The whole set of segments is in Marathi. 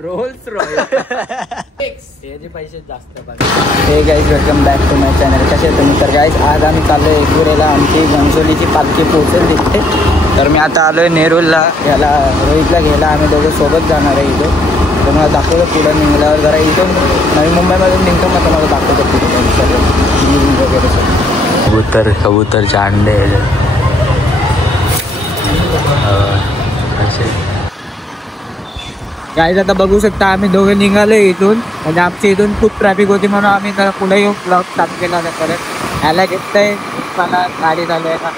रोल्स रॉयल याचे पैसे जास्त. Hey guys welcome back to my channel. कसे आहे तुम्ही? तर गाईज आज आम्ही चाललो एकविरेला. आमची घनसोलीची पालखी पोहोचेल तिथे. तर मी आता आलो आहे नेरूलला. याला रोहितला घ्यायला आम्ही दोघं सोबत जाणार आहे इथं. तर मला दाखवलं पुढं निघल्यावर जरा इथून नवी मुंबईमधून निघतो मग तुम्हाला दाखवतो पुढे सर्व वगैरे सर. कबूतरचे अंडे गाईज आता बघू शकता आम्ही दोघं निघालो इथून. म्हणजे आमच्या इथून खूप ट्रॅफिक होती म्हणून आम्ही जरा पुढे येऊन ब्लॉग चालू केला होता परत. याला घेतलंय मला गाडी चालू आहे का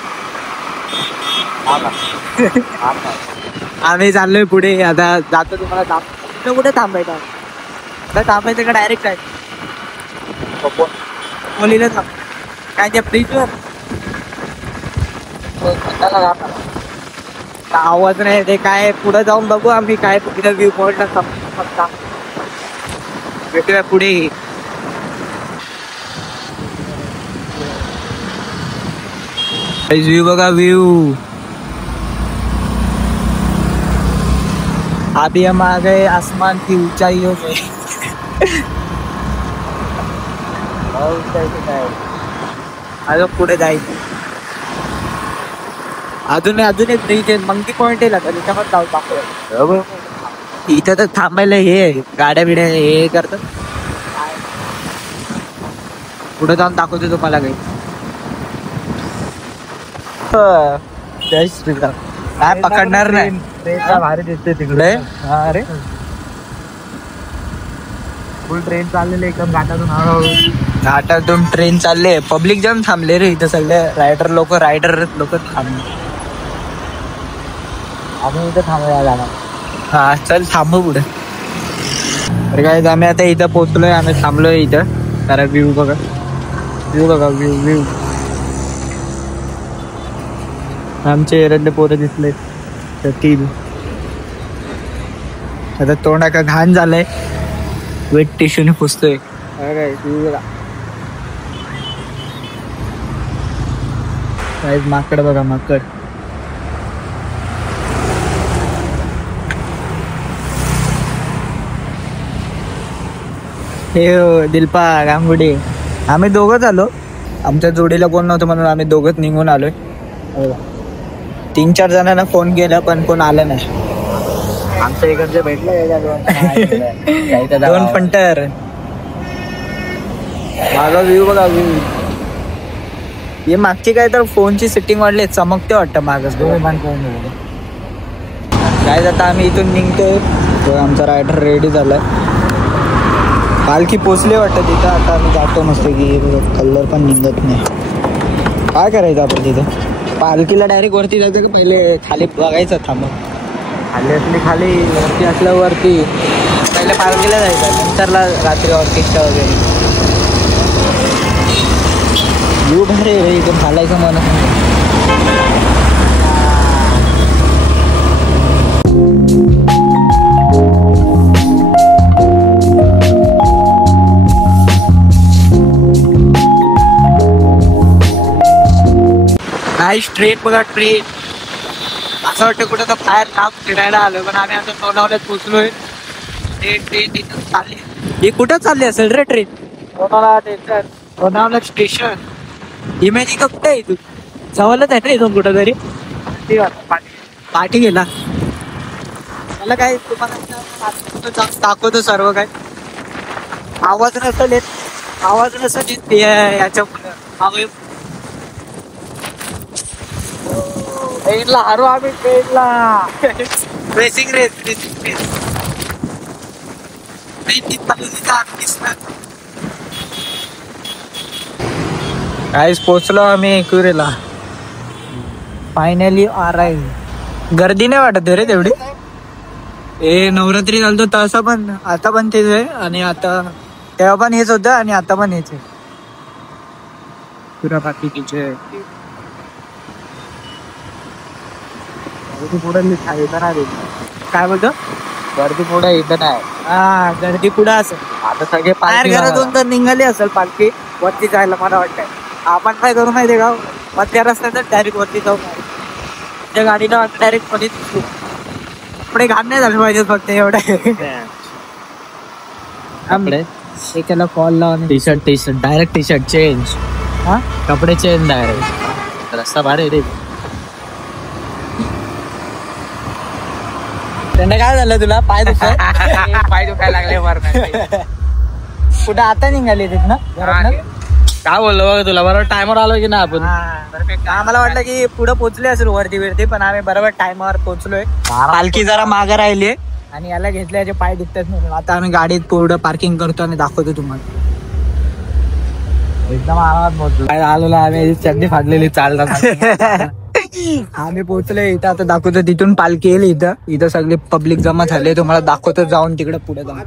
आम्ही चाललोय पुढे. आता जातो तुम्हाला दाखवतो कुठे थांबायचं. आता थांबायचं का डायरेक्ट आहे मुलीला थांब काय त्या ब्रिजवर आवाज नाही ते काय. पुढे जाऊन बघू आम्ही काय पुढे व्ह्यू पॉइंटला फक्त भेटूया पुढे. व्ह्यू बघा व्ह्यू. अभी हम आ गए आसमान की ऊंचाइयों में. अजून पुढे जायचं. अजून एक ब्रिज आहे मंकी पॉइंट आहे लागला त्याच्यामध्ये जाऊ दाखव. इथं तर थांबायला हे गाड्या बिड्या हे करतात. पुढे जाऊन दाखवतो तुम्हाला काही. जय श्रीराम. काय पकडणार नाही. भारी दिसते तिकडे. अरे फुल ट्रेन चाललेली एकदम घाटातून ट्रेन चालले. पब्लिक जाम थांबले रे इथं. सगळे रायडर लोक थांबले. आम्ही इथं थांबूया जाणार. हा चल थांबू पुढे. अरे काय आम्ही आता इथं पोहोचलोय. आम्ही थांबलोय इथं. जरा व्ह्यू बघा व्ह्यू. आमचे एरंडे पोरं दिसले तीन. आता तोंडा घाण झालंय. वेट टिश्यूने पुसतोय. माकड बघा माकड. हे दिलपा गांगुडे. आम्ही दोघंच आलो. आमच्या जोडीला कोण नव्हतं म्हणून आम्ही दोघंच निघून आलोय. 3-4 जणांना फोन केला पण कोण आलं नाही. आमच्या इकडचे भेटलं दोन फंटर. माझा व्ह्यू बघा व्ह्यू. हे मागची काय तर फोनची सेटिंग वाढली चमकते वाटतं मागच. काय आता आम्ही इथून निघतोय. आमचा रायडर रेडी झालाय. पालखी पोचले वाटतं तिथं. आता आम्ही जातो मस्त की कलर पण निघत नाही. काय करायचं आपण तिथं. पालखीला डायरेक्ट वरती जायचं का पहिले खाली बघायचं थांबा. खाली वरती असल्यावरती पहिले पालखीला जायचं नंतरला रात्री ऑर्केस्ट्रा वगैरे. व्ह्यू भारी रे इथून चालायचं मला. ट्रेन बघा ट्रेन. असं वाटतं कुठं तर बाहेर काम फिरायला आलोय पण आम्ही आता लोणावळ्यात पोहोचलोय. ट्रेन इथं चालली. ही कुठं चालली असेल रे ट्रेन. लोणावळा स्टेशन. इमेज का कुठे आहे इथून जवळच आहे ना इथून कुठं तरी. पाठी गेला मला काय तुम्हाला दाखवतो सर्व काय. आवाज नसेल येत याच्या ट्रेनला हारू आम्ही. ट्रेनला रेसिंग रेस. काहीच पोचलो आम्ही एकविरेला. Finally arrive. गर्दी नाही वाटत रे तेवढी. नवरात्री झालं तसं पण आता पण तेच आहे. आणि आता तेव्हा पण हेच होतं आणि आता पण हेच आहे. पुरा पालखीचे पुढे काय बोलतो. गर्दी पुढे इथं नाही. हा गर्दी पुढे असेल. आता सगळे बाहेर घरातून तर निघाली असेल पालखी वरती जायला मला वाटतंय. आपण काय करू माहितीये का मधल्या रस्त्यात डायरेक्ट वरती जाऊ. त्या गाडीला डायरेक्ट मध्ये कपडे घाण नाही झाले पाहिजे फक्त एवढे. कपडे एकाला कॉल लावून T shirt direct T shirt change. हा कपडे चेंज डायरेक्ट. रस्ता भारी रे. त्यांना काय झालं तुला? पाय पाय दुखायला लागले. कुठं आता निघाले ना काय बोललो बघ तुला. बरोबर टायमवर आलो की ना आपण. आम्हाला वाटलं की पुढे पोहोचले असेल वरती पण आम्ही बरोबर टायमावर पोहोचलोय. पालखी जरा मागं राहिली आणि याला घेतल्याचे पाय दुखतात म्हणून आता आम्ही गाडीत पुढं पार्किंग करतो आणि दाखवतो तुम्हाला. एकदम आरामात पोहोचलो. काय आलो आम्ही चड्डी फाडलेली चालतात. आम्ही पोहोचलो इथं. आता दाखवतो तिथून पालखी येईल. इथं सगळे पब्लिक जमा झाले. तुम्हाला दाखवतो जाऊन तिकडे पुढे जाऊन.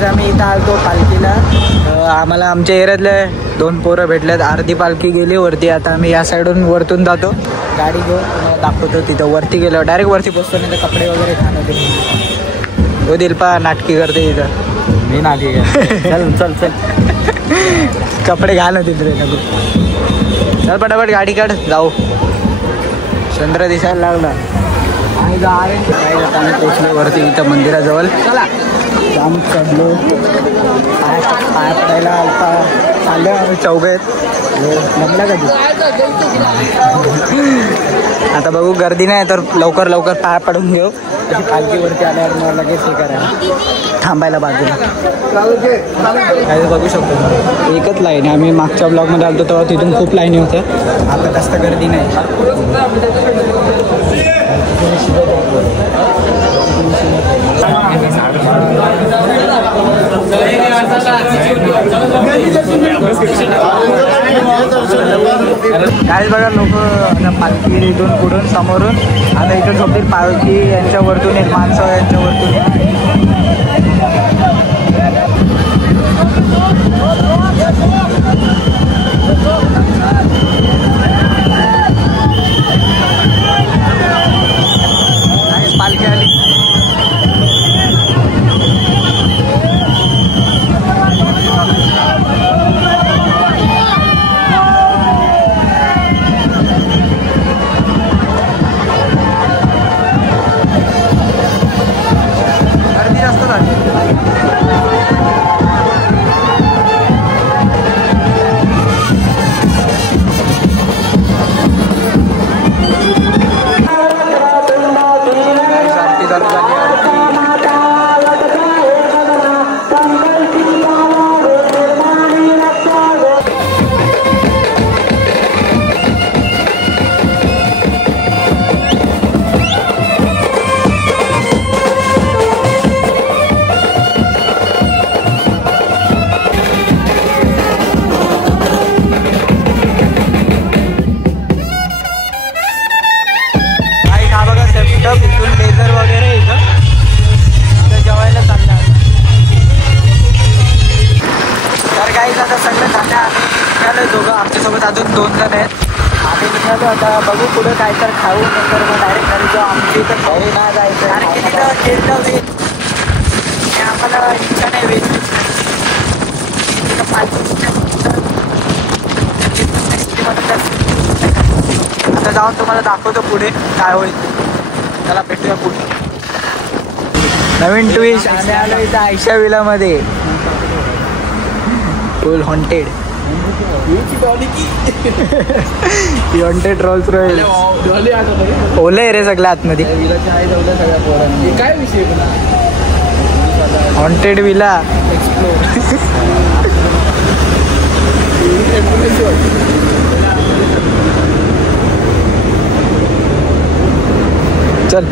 आम्ही इथं आलतो पालखीला. आम्हाला आमच्या एरियातले 2 पोरं भेटल्यात. अर्धी पालखी गेली वरती. आता आम्ही या साईडून वरतून जातो गाडी घेऊन. दाखवतो तिथं वरती गेलो. डायरेक्ट वरती पोचतो. नाही तर कपडे वगैरे घाण होते. हो दिलपा नाटकी करते इथं. मी नाटकी चल चल चल. कपडे घाण होते रे. चल पटापट गाडी काढ जाऊ. चंद्र दिसायला लागला. आणि आम्ही पोचलो वरती इथं मंदिराजवळ. चला आम्ही चढलो. पाय पडायला चाललो आम्ही चौघेत. जमला कधी. आता बघू गर्दी नाही तर लवकर पाय पडून घेऊ. तशी पालखीवरती आल्यावर मला लगेच हे करायला थांबायला बाजूला. काय बघू शकतो एकच लाईन. आम्ही मागच्या ब्लॉगमध्ये आलो तेव्हा तिथून खूप लाईनी होत्या. आता जास्त गर्दी नाही. काय बघा लोक आता पालखी इथून पुढून समोरून आता इथून झोपतील. पालखी यांच्या वरतून येईल. माणसं यांच्या वरतून येईल. पालखी आली. गर्दी जास्त झाली. इथून लेझर वगैरे इथं जेवायला चाललं. तर काही आता सगळं झालं. आम्ही निघालो दोघं. आमच्यासोबत अजून 2 जण आहेत. आम्ही निघालो. आता बघू पुढे काय तर खाऊ. नंतर मग डायरेक्ट घरी जाऊ. आमची इथं घरी नाही जायचं. कारण की तिथं केलं वेज आम्हाला इच्छा नाही. वेज तिथं पालखी आता जाऊन तुम्हाला दाखवतो पुढे काय होईल. त्याला भेटूया पुढे. नवीन ट्विस्ट आम्ही आलो इथं आयशा विला मध्ये. Full haunted haunted Rolls Royce. ओले रे सगळ्या आतमध्ये. काय विषय हॉन्टेड विला. चल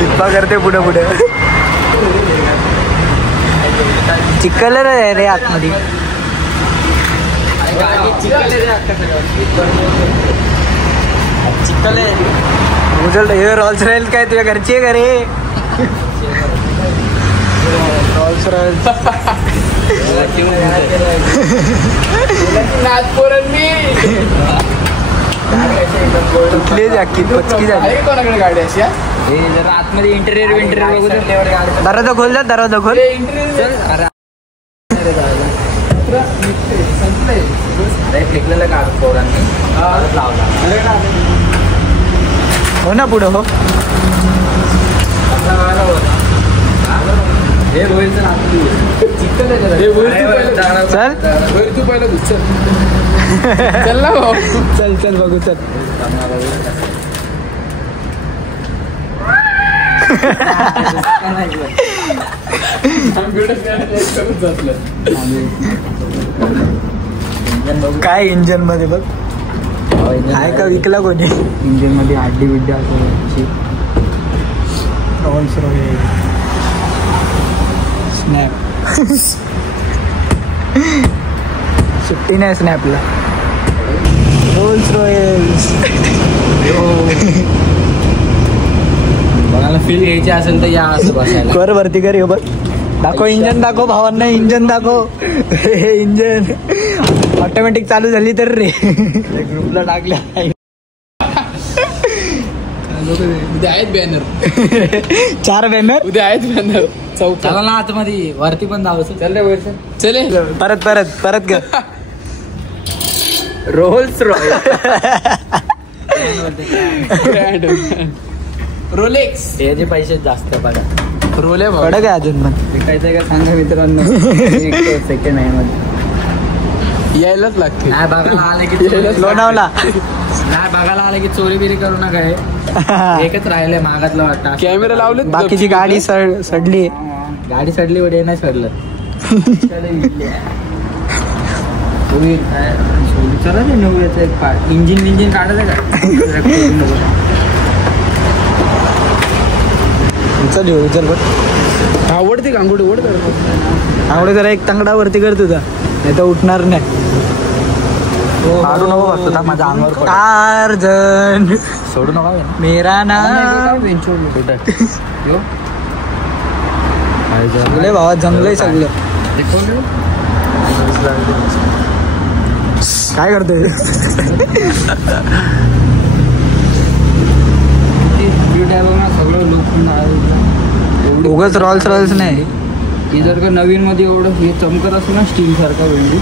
इतका करते पुढे पुढे. चिखल आहे रे आतमध्ये. चिखल आहे. उजळ हे रॉल्स रॉयल काय तुझ्या घरची आहे का रे? रॉल्स रॉयल कोणाकडे गाडी अशी आतमध्ये इंटेरियर बघू. दरवाजा खोल जा. दरवाजा खोल. हो ना पुढं. हो चल तू पहिला चल ना भाऊ. चल चल बघू. चल काय इंजन मध्ये बघ. आहे का विकला कोणी? इंजन मध्ये हड्डी बिड्डी असं. Rolls Royal snap. सुट्टी नाही स्नॅपला. Rolls Royals. मला फील घ्यायची असेल तर या असं बसायला. कर वरती कर. बघ दाखव इंजन. दाखव भावांना इंजन दाखव. हे इंजन ऑटोमॅटिक चालू झाली तर रे. ग्रुपला टाकल्या. उद्या आहेत बॅनर. 4 बॅनर उद्या आहेत बॅनर. चला ना आतमध्ये. वरती पण जावं. चल रे वर. चले परत परत परत कर. Rolls Royce. रोलेक्स. याचे पैसे जास्त बघा. रोले कडक आहे अजून पण. विकायचंय का सांगा मित्रांनो. सेकंड आहे मध्ये. यायलाच लागते. नाही बघायला आले की लोणावला. नाही बघायला आलं की चोरी बिरी करू नका. एकच राहिले मागातलं वाटतं. कॅमेरा लावले. बाकीची गाडी सडली. गाडी सडली वडे नाही सडलं. चला ते नऊ याचं एक पार्ट. इंजिन काढायचं का? चल येऊ. चल बघ. आवडते का अंगोडी? ओढ आवडे जरा एक तांगडा वरती कर तुझा. नाही तर उठणार नाही. काढू नको बघतो माझा अंगावर पड. टार्झन सोडू नका. मेरा नाम. सगळे भावा जंगल सगळं. काय करतोय? सगळं लोक उगाच रॉल्स रॉयल्स नाही. हे जर का नवीन मध्ये एवढं हे चमकत असं ना स्टील सारखा वेळी.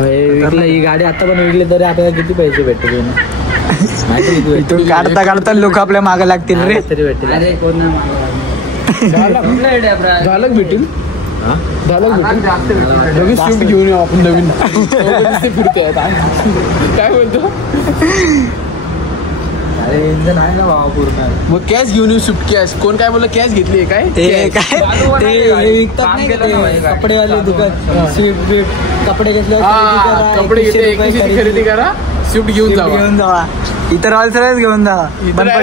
विकलं ही गाडी आता पण विकली तरी आपल्याला किती पैसे भेटतील माहिती? इथून काढता काढता लोक आपल्या मागे लागतील रे. तरी भेटतील. अरे कोण नाही झालं भेटेल. स्विफ्ट घेऊन येऊ आपण नवीन. फिरतोय काय बोलतो? इंजन आहे ना भावा पूर्ण. मग कॅश घेऊन येऊ. Swift cash. कोण काय बोललं? कॅश घेतली काय? ते काय ते विकतात नाही का कपडेवाले दुकान. स्विफ्ट बिफ्ट कपडे घेतले. कपडे घेतले. खरेदी करा. स्विफ्ट घेऊन जावा. घेऊन जावा. इतर रॉल्स रॉयल्स घेऊन जावा.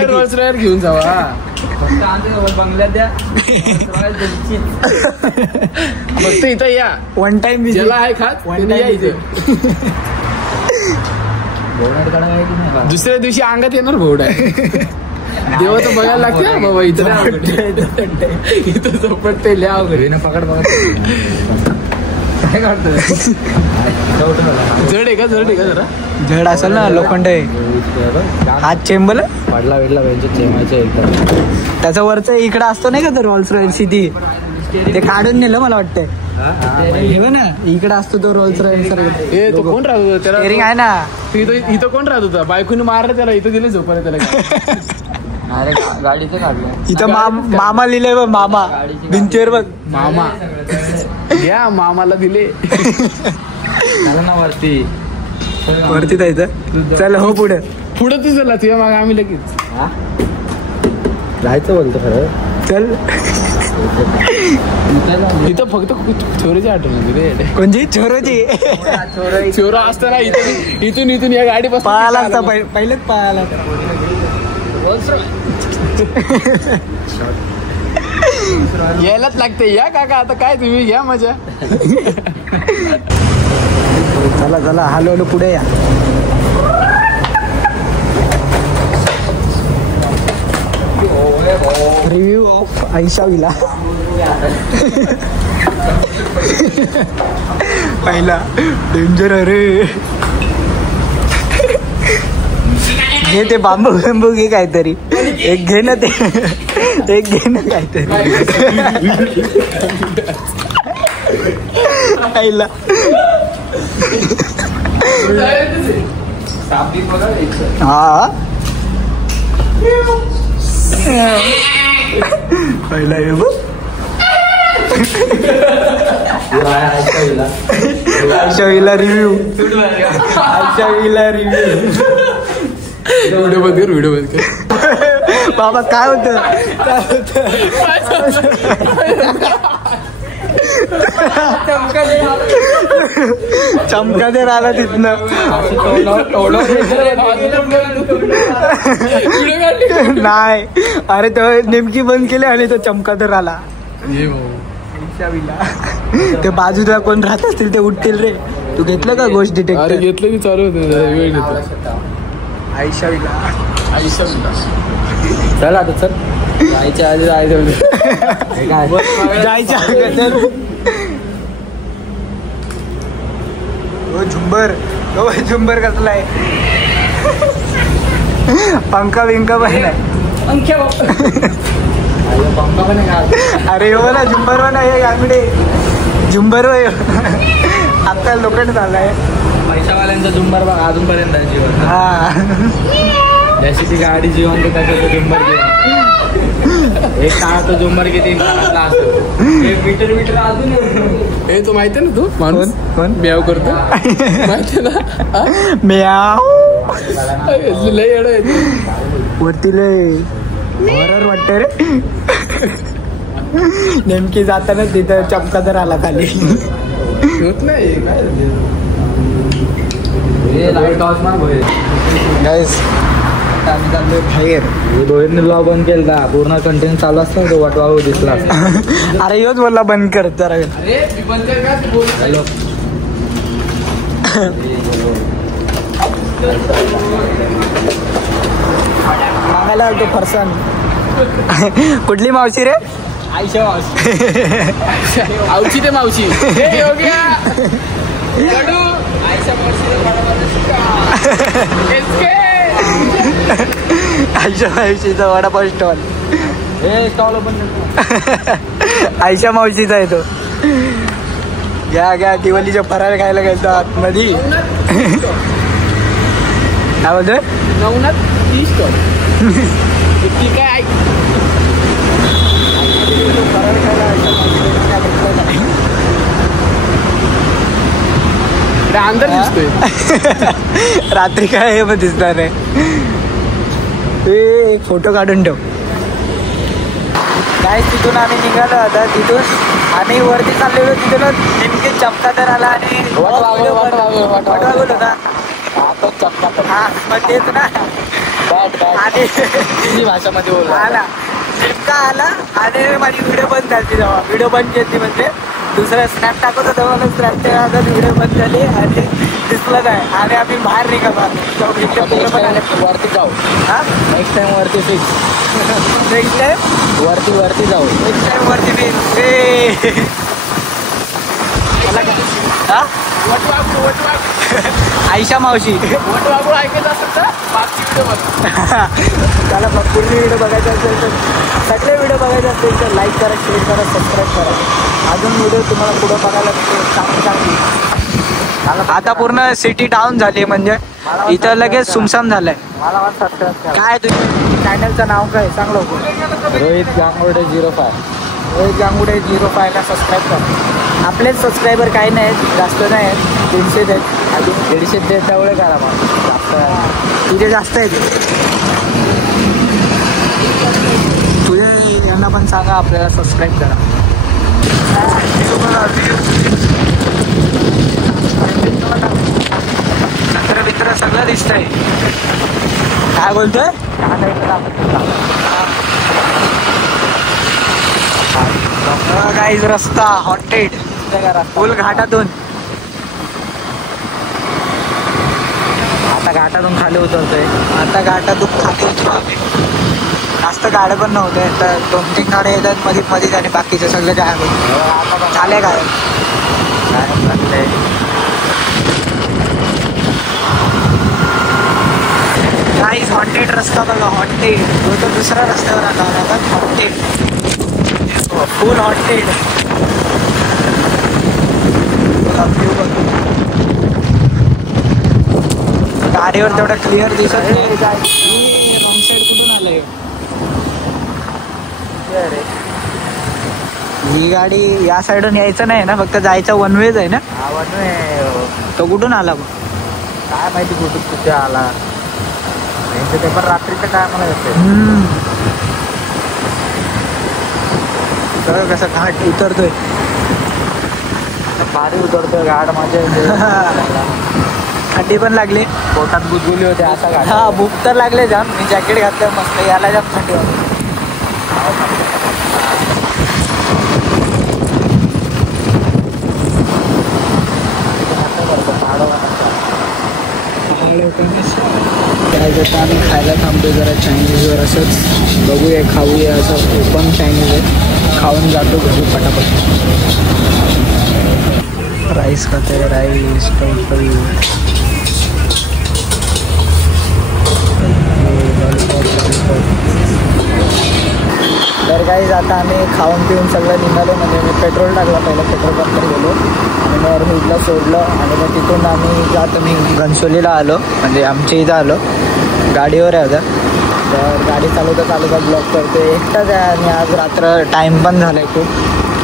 रॉल्स रॉयल घेऊन जावा. बंगल्यात द्या. फक्त इथं या. वन टाइम ज्याला आहे खात या इथे. दुसऱ्या दिवशी अंगात येणार भोवडा. देवाचं बघायला लागते बाबा. इथं झोपटते लिहा वगैरे. पकड काय काढतोय? जड आहे का? जरा जड असेल ना. लोखंड आहे. हात चेंबल पाडला वेडला चेमायचं एकदम. त्याचा वरचा इकडं असतो नाही का तर रॉल्स रॉयल्स ती ते काढून नेलं मला वाटतंय. हे बघ ना इकडे असतो तो रोल्स रॉयस. ए तो कोण राहत होता त्याला? स्टेरिंग आहे ना. इथं कोण राहत होता? बायकोने मारलं त्याला, इथं दिले झोपायला त्याला. अरे गाडीचं काढलं. इथं मामा लिहिलंय बघ, मामा भिंतीवर बघ. मामा घ्या, मामाला दिले. झालं ना वरती वरती जायचं. चल हो पुढे पुढं तू चला, तुझ्या मागे आम्ही लगेच जायचं बोलतो खरं. चल. इथं फक्त चोरीची आठवण होती रे. कोणची चोरोची? चोरा असताना इथून या गाडी पळाला असता पहिलेच पळाला. यायलाच लागते. या काका आता काय तुम्ही घ्या मजा. चला चला हळूहळू पुढे या. Review of Ayesha villa. पहिला डेंजर अरे. घे ते बांबू बिंबू घे काहीतरी. एक घे ना ते. एक घे ना काहीतरी. पहिला हा पहिला हे बघ. Ayesha review. Ayesha review. Video बंद कर, व्हिडिओ बंद कर. बाबा काय होतं? चमका दे आला तिथनं. नाही अरे तो नेमकी बंद केली आणि तो चमकादर आला. ते बाजूला कोण राहत असतील ते उठतील रे. तू घेतलं का गोष्ट डिटेक्टर? अरे घेतलं की चालू होतं, वेळ घेतो. आयशा विला. चल आता चल. जायच्या आधी जायचं जायच्या अगोदर. झुंबर. झुंबर कसला आहे? पंखा बिंका पण आहे. अरे हो ना झुंबर ना हे गांगडे. झुंबर आता लोखंड झालाय. पैशावाल्यांचा झुंबर बघ अजूनपर्यंत जीवन. हा जशी ती गाडी जीवन तर त्याचं झुंबर जीवन. एक काळा तो झुंबर किती मीटर मीटर अजून. ए तो माहिती ना तू माणूस कोण म्याव करतो माहिती ना? म्याव. लय येडं आहे. वरती लय हॉरर वाटत रे. नेमकी जाताना तिथं चमकादर आला खाली. होत नाही गाईस आम्ही चाललोय बाहेर. दोघांनी ब्लॉग बंद केला. पूर्ण कंटेंट चालू असतं तो वाटवा दिसला. अरे योच बोलला बंद कर जरा. हॅलो मागायला आलतो फरसान. कुठली मावशी रे? आयशा मावशी. आवची ते मावशी. आयशा मावशीचा वडापाव स्टॉल. आयशा मावशीचा आहे तो. घ्या घ्या दिवाळीच्या फराळ खायला गेलतो आतमध्ये. काय बोलतोय? Navnath tea stall. ठीक आहे. अंदर दिसतोय. रात्री काय हे पण दिसणार आहे. एक फोटो काढून ठेव. काय तिथून आम्ही निघालो आता. तिथून आम्ही वरती चाललेलो. तिथून नेमके चमकादर आला आणि वाटवागोल होता. हा मग तेच ना. आणि भाषामध्ये बोल आला नेमका आला आणि माझी व्हिडिओ बंद झाली. तेव्हा व्हिडिओ बंद केली म्हणजे दुसरा स्नॅप टाकत होता. मला स्नॅपच्या आधार व्हिडिओ बंद झाली आणि दिसलं काय. आणि आम्ही बाहेर निघालो. वरती जाऊ. हा नेक्स्ट टाइम वरती फिक्स. नेक्स्ट टाइम वरती जाऊ. नेक्स्ट टाइम वरती फिक्स. हा? वटवागुळ वटवागुळ आयशा मावशी वटवागुळ ऐकायचं असेल तर बाकी व्हिडिओ बघा. त्याला पूर्ण व्हिडिओ बघायचा असेल तर सगळे व्हिडिओ बघायचे असेल तर लाईक करा, शेअर करा, सबस्क्राईब करा. अजून व्हिडिओ तुम्हाला पुढं बघायला चांगली. आता पूर्ण सिटी डाऊन झाली म्हणजे इथं लगेच सुमसाम झालंय. मला वाटतं काय तुझ्या चॅनलचं नाव काय सांग लवकर. रोहित गांगोडे 05. रोहित गांगुडे 05 ला सबस्क्राईब करा. आपलेच सबस्क्रायबर काही नाहीत, जास्त नाही आहेत, 300 आहेत. अजून 150 तेवढे करा मग जास्त. तुझे जास्त आहेत. तुझे यांना पण सांगा आपल्याला सबस्क्राईब करा. मित्र मित्र सगळं दिसतंय. काय बोलतोय? गाईज रस्ता हॉटेड फुल घाटातून. आता घाटातून खाली उतरतोय. आता घाटातून खाली उतरू आम्ही. जास्त गाड्या पण नव्हते तर 2-3 गाड्या येतात मध्ये मध्ये आणि बाकीचे सगळे काय झाले काय गाईज हॉटेड रस्ता बघा. हॉटेड तो तर दुसऱ्या रस्त्यावर आला होता. हॉटेड फुल हॉटेड. गाडीवर तेवढं क्लिअर दिसत नाही. रॉंग साईड कुठून आलंय? ही गाडी या साईडून यायचं नाही ना, फक्त जायचं वन वेज आहे ना. तो कुठून आला मग? काय माहिती कुठून कुठे आला. ते पण रात्रीचं काय मला येते. कसं घाट उतरतोय. भारी उतरतोय घाट. माझे थंडी पण लागली, पोटात गुदगुली होते असा घाट. हा भूक तर लागले जाम. मी जॅकेट घातलं मस्त, याला जाम थंडी होती. काय आम्ही खायला थांबतो जरा चायनीजवर. असंच बघूया खाऊया असं ओपन चायनीज आहे. खाऊन जातो घरी पटापट. राईस खाते, राईस टोटल. तर काही आता आम्ही खाऊन पिऊन सगळं निघालो. म्हणजे मी पेट्रोल टाकला पहिला, पेट्रोल पंपवर गेलो आणि मग रोहितला सोडलं आणि मग तिथून आम्ही मी घनसोलीला आलो. म्हणजे आमच्या इथं आलो. गाडीवर आहे आता. तर गाडी चालवता ब्लॉक करतो. एकटाच आहे आणि आज रात्र टाईम पण झाला आहे खूप.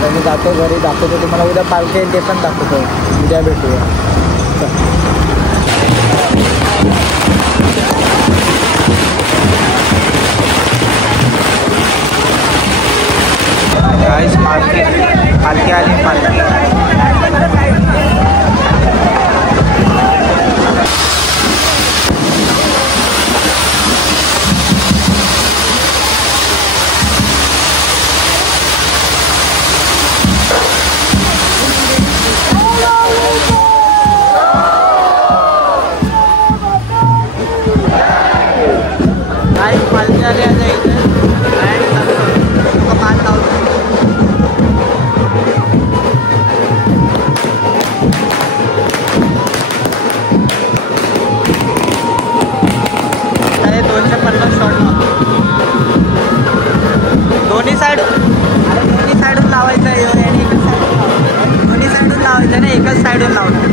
तर मी जातो घरी, दाखवतो तुम्हाला. उद्या पालखी येईल ते पण दाखवतो. उद्या भेटूया. गाईस पालखी आली. पालखी आली आता इथे. मान लावतो. अरे 250 शॉट दोन्ही साईडून लावायचं आहे. आणि एकच साईडून दोन्ही साईडून लावायचं ना, एकच साईडून लावणार.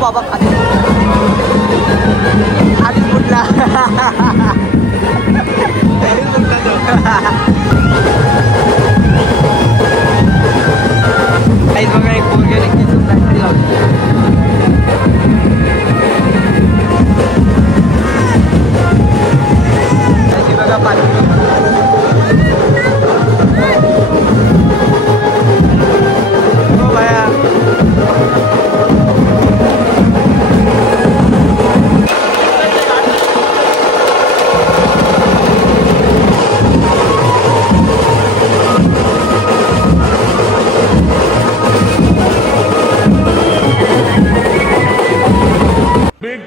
बाबा खाली फुटला. बघा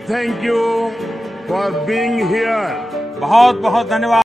thank you for being here. बहुत बहुत धन्यवाद।